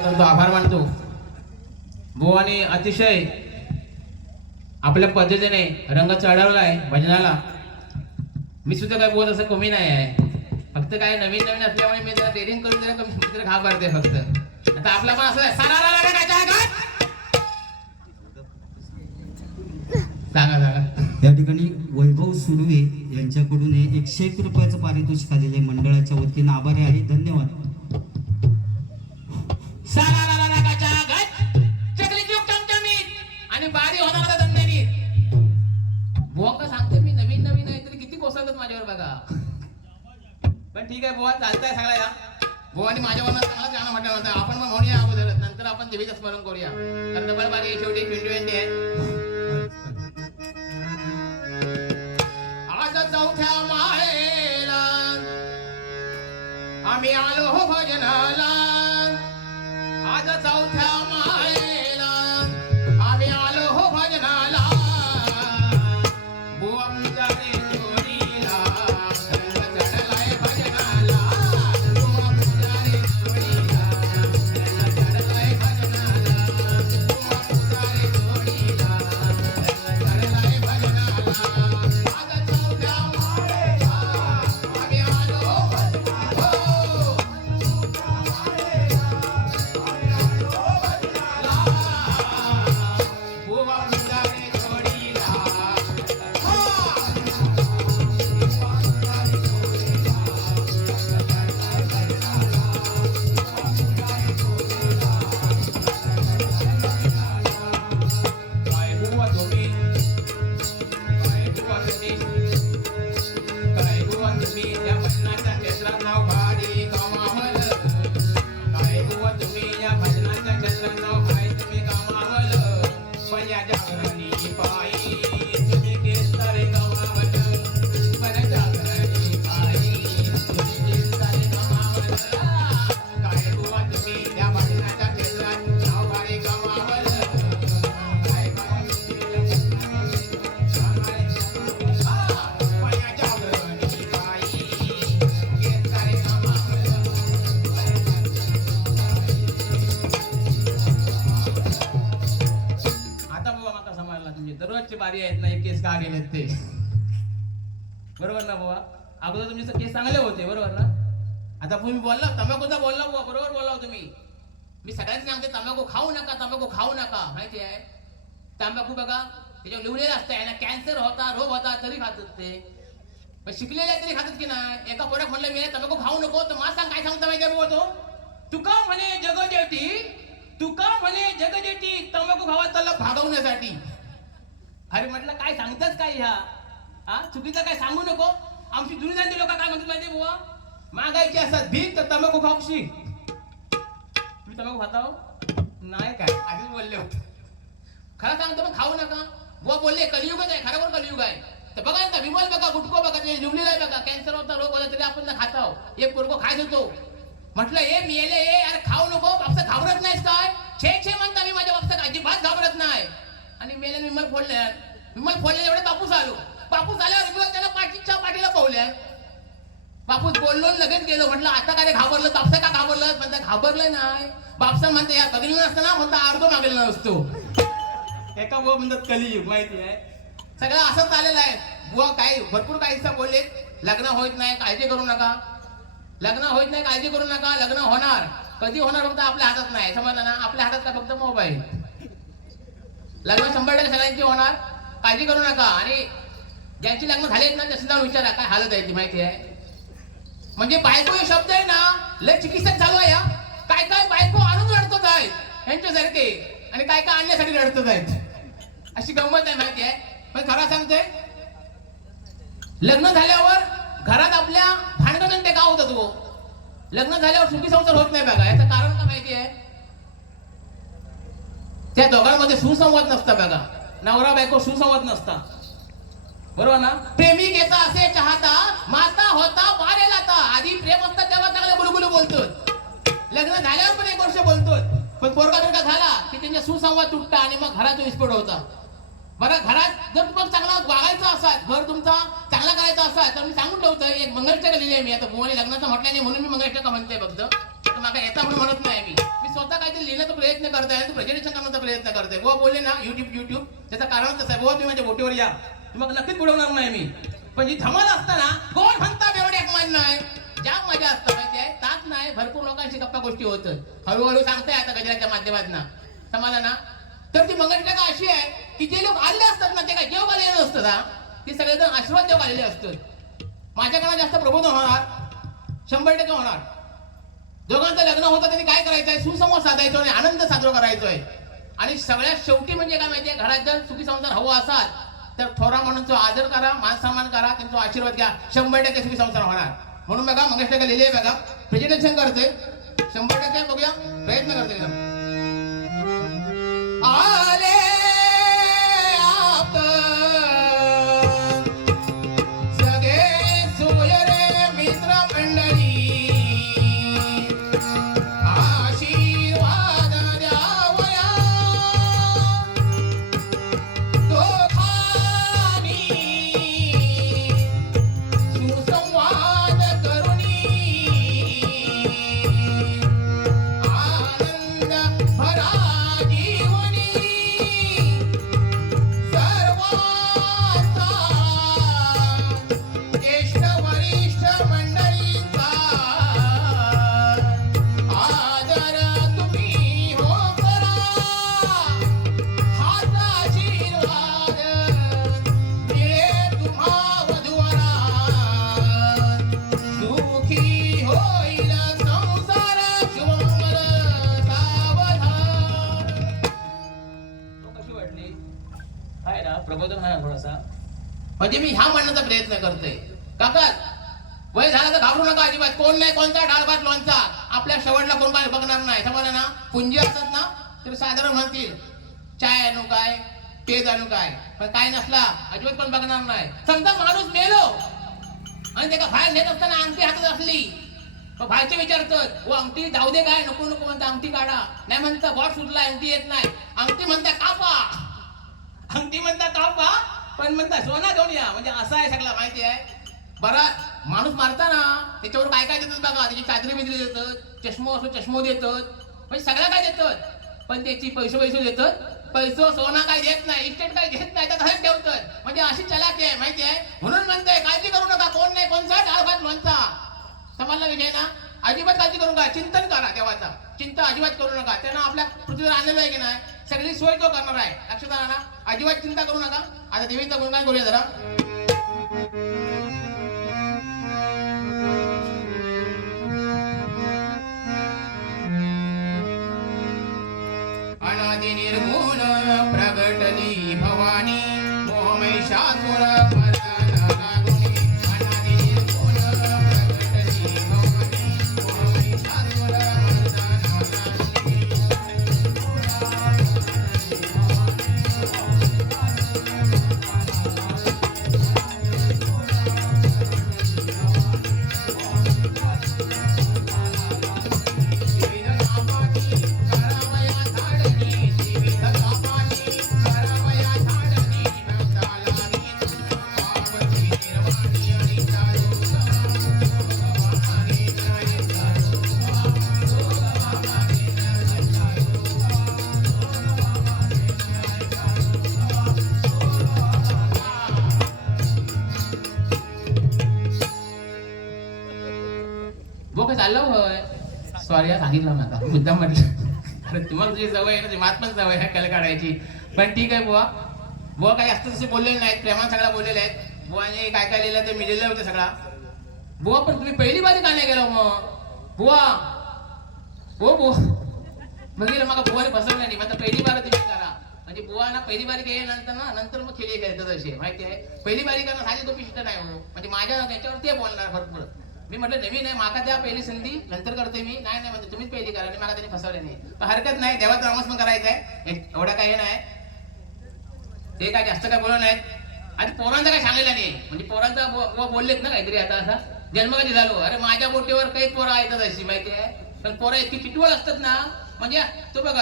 तो आभार मानतो. बुवाने अतिशय आपल्या पद्धतीने रंग चढवला आहे भजनाला. मी सुद्धा काय बोलत असं कमी नाही आहे. फक्त काय नवीन नवीन असल्यामुळे मी जरा डेरिंग करून जरा कमी जरा घाबरते फक्त. आता आपला पण असं सांगा सांगा या ठिकाणी वैभव सुर्वे यांच्याकडून एकशे एक रुपयाचं पारितोषिक आलेले आहे मंडळाच्या वतीनं. आभारी आहे. धन्यवाद. का सांगते मी नवीन नवीन आहे तरी किती कोसळतात माझ्यावर बघा. पण ठीक आहे बुवा चालतंय सगळ्या या. बुवानी माझ्यावर चांगला गाणं म्हटलं होतं. आपण पण म्हणूया अगोदर नंतर आपण देवीचं स्मरण करूया. तर डबल बारी शेवटी ट्वेंटी आहे. आज चौथ्या माळेला आम्ही आलो हो भजनाला. आज चौथ्या माळेला कार्य आहेत ना एक केस का गेलेत ते? बरोबर ना बाबा अगोदर तुमचे केस चांगले होते बरोबर ना? आता तुम्ही बोलला तंबाखूचा बोलला बाबा बरोबर बोलला हो तुम्ही. मी सगळ्यांना सांगते तंबाखू खाऊ नका तंबाखू खाऊ नका माहिती आहे? तंबाखू बघा त्याच्यावर लिहिलेलं असतं आहे ना कॅन्सर होता रोग होता तरी खातात ते. पण शिकलेले तरी खातात की नाही? एका पोराक म्हणलं मी तंबाखू खाऊ नको. तर मला सांग काय सांगता माहिती आहे तुका म्हणे जगजेटी तुका म्हणे जगजेटी तंबाखू खावा चालला भागवण्यासाठी. अरे म्हटलं काय सांगतात काय ह्या? हा चुकीचं काय सांगू नको? आमची जुनी जाणती लोक काय म्हणतात माहिती बुवा? मागायची असतात भीक तर तंबाखू खाऊशी. तुम्ही तंबाखू खाता हो? नाही काय आधीच बोलले होते खरं सांगतो मग खाऊ नका. बुवा बोलले कलियुगच आहे खरोखर कलियुग आहे. तर बघा ना विमल बघा गुटको बघा ते लिवलेलं आहे बघा. कॅन्सर होता रोग होता तरी आपण हो. खात आहोत एक पोरगो खाय देतो म्हटलं ए मेले हे अरे खाऊ नको बापसा घाबरत नाहीस काय? छे छे म्हणता मी माझ्या बापसा अजिबात घाबरत नाही. आणि मेले विमल फोडले. विमल फोडले एवढे बापूस आलो. बापूस आल्यावर विमल त्याला पाठीच्या पाठीला पावल्या बापूस बोललो लगेच गेलो. म्हटलं आता काय रे घाबरलं? बापसा का घाबरलं? म्हणता घाबरलं नाही. बापसा म्हणते या बघितलं नसतं ना म्हणता अर्धो मागेला नसतो. एका बुवा म्हणतात कलियुग माहिती आहे सगळं असं चाललेलं आहे. बुवा काय भरपूर काही बोलले. लग्न होत नाही काळजी करू नका. लग्न होत नाही काळजी करू नका. लग्न होणार. कधी होणार फक्त आपल्या हातात नाही. समजलं ना? आपल्या हातात का फक्त मोबाईल? लग्न शंभर टक्के सगळ्यांची होणार. काळजी करू नका. आणि ज्यांची लग्न झालेत ना त्या जाऊन विचारा काय हालत आहे ती माहिती आहे. म्हणजे बायको हे शब्द आहे ना लय चिकित्सक चालू आहे काय काय बायको आणून रडतच आहेत यांच्यासारखे. आणि काय काय आणण्यासाठी रडतच आहेत. अशी गंमत आहे माहिती आहे. पण खरा सांगते लग्न झाल्यावर घरात आपल्या भांडण ते का होतं तो हो? लग्न झाल्यावर सुखी संसार होत नाही बघा. याचं कारण का माहिती आहे? त्या दोघांमध्ये सुसंवाद नसता बघा. नवरा बायको सुसंवाद नसता. बरोबर ना? प्रेमी घेता असे चाहता माता होता बारे आता आधी प्रेम असता तेव्हा चांगले गुलगुलू बोलतो लग्न झाल्यावर पण एक वर्ष बोलतोय. पण पोरगा दुर्गा झाला की त्यांच्या सुसंवाद तुटता आणि मग घराचा विस्फोट होता. बरं घरात जर तुम्हाला चांगला वागायचा असाल घर तुमचा चांगला करायचा असाल तर मी सांगून ठेवतोय एक मंगलचक्र लिहिले मी. आता बुवाने लग्नाचं म्हटलं नाही म्हणून मी मंगलचक्र म्हणते फक्त. मागा येता म्हणून म्हणत नाही मी. मी स्वतः काहीतरी लिहिण्याचा प्रयत्न करतोय आणि प्रेझेंटेशन करण्याचा प्रयत्न करते बुवा बोलले ना युट्यूब युट्यूब त्याचं कारण कसं आहे? बुवा तुम्ही माझ्या बोटीवर या. तुम्हाला नक्कीच बुडवणार नाही मी. पण जी धमाल असताना कोण म्हणता एवढे मान नाही? ज्या मजा असतात माहिती आहे? तात नाही भरपूर लोकांशी गप्पा गोष्टी होत. हळूहळू सांगताय आता गजराच्या माध्यमातून. समजला ना तर ती मंगळटा का अशी आहे की जे लोक आले असतात ना ते काय जेव आलेले असतात ते सगळेजण आशीर्वाद देव आलेले असतात. माझ्याकडे जास्त प्रबोधन होणार शंभर टक्के होणार. दोघांचं लग्न होतं त्यांनी काय करायचंय? सुसंवाद साधायचो आणि आनंद साजरा करायचोय. आणि सगळ्यात शेवटी म्हणजे काय माहितीये? घरात जर सुखी संसार हवा असाल तर थोरा म्हणून आदर करा मान सन्मान करा त्यांचा आशीर्वाद घ्या. शंभर टक्के सुखी संसार होणार. म्हणून बघा मंगेश टक्के लिहिले बघा. प्रेझेंटेशन करते शंभर टक्के बघूया. प्रयत्न करते आले म्हणजे मी ह्या म्हणण्याचा प्रयत्न करतोय. काका वय झालं तर घाबरू नका अजिबात. कोण नाही कोणता? डाळ भात लोणचा. आपल्या शेवटला कोण बाहेर बघणार नाही. समजा ना पुंजी असतात ना तर साधारण म्हणतील चाय आणू काय? तेज आणू काय? पण काय नसला अजिबात पण बघणार नाही. समजा माणूस मेलो आणि त्याला बाहेर नेत असताना अंगठी हातात असली मग बाहेरचे विचारतात व अंगठी जाऊ दे काय? नको नको म्हणता अंगठी काढा. नाही म्हणता गॉड सुटला अंगठी येत नाही. अंगठी म्हणता कापा. अंगठी म्हणता कापा. पण म्हणता सोना घेऊन या. म्हणजे असं आहे सगळं माहिती आहे? बरा माणूस मारताना त्याच्यावर काय काय देतात बघा? त्याची चादरी बिदरी देतात चष्मो असो चष्मो देतात. म्हणजे सगळं काय देतात? पण त्याची पैसे पैसे देतात. पैसो सोना काय देत नाही इस्टेट काय घेत नाही तर तसंच ठेवतात. म्हणजे अशी चलाकी आहे माहिती आहे? म्हणून म्हणतोय काळजी करू नका कोण नाही कोणचा डाळ भात म्हणता. समजला विषय ना? अजिबात काळजी करू नका चिंतन करा देवाचा. चिंता अजिबात करू नका. त्यांना आपल्या पृथ्वीवर आणलेलं आहे की नाही? सगळी सोय तो करणार आहे. लक्षात आला ना? अजिबात चिंता करू नका. आता देवीचा गुणगान करूया जरा अनादि वो होय. सॉरी सांगितलं ना आता म्हटलं. अरे तुम्हाला तुझी सवय आहे ना ती मात पण सवय आहे कल काढायची. पण ठीक आहे बुवा. बुवा काही जास्त तसे बोललेले नाहीत. प्रेमान सगळा बोललेले आहेत. बुवाने काय काय लिहिलं ते मी लिहिलं सगळा. बुवा पण तुम्ही पहिली बारी का नाही गेलो मग? बुवा. हो बुवा. बघितलं म्हणजे मग बुवाने बसवलं नाही. मग पहिली बार तुम्ही करा. म्हणजे बुवा ना पहिली बारी केल्यानंतर ना नंतर मग खेळी खेळतात असे. माहिती आहे? पहिली बारी करणं साधी तो पिष्ट नाही हो. म्हणजे माझ्या त्याच्यावर ते बोलणार भरपूर मी म्हटलं नवीन नाही माका द्या पहिली संधी नंतर करते मी. नाही नाही म्हणजे तुम्हीच पहिली करा म्हणजे आणि मला त्यांनी फसवले नाही. पण हरकत नाही देवाचं नामस्मरण करायचं आहे एवढा काही नाही. ते काय जास्त काय बोलून नाहीत. आणि पोरांचा काय सांगलेला नाही? म्हणजे पोरांचा बोललेत ना काहीतरी आता असा. जन्म कधी झालो? अरे माझ्या बोटीवर काही पोरं येतात अशी माहिती आहे. पण पोरं इतकी चिटवळ असतात ना. म्हणजे तो बघा